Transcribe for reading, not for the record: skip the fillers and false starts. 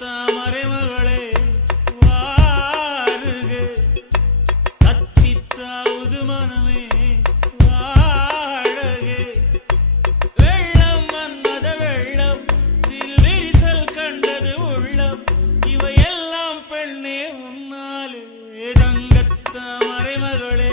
தங்கத்தாமரை மகளே வாருக கத்தித்தாவது மனமே வாழகே வெள்ளம் வந்தத வெள்ளம் சிறு விரிசல் கண்டது உள்ளம் இவையெல்லாம் பெண்ணே உன்னாலே தங்கத்தாமரை மகளே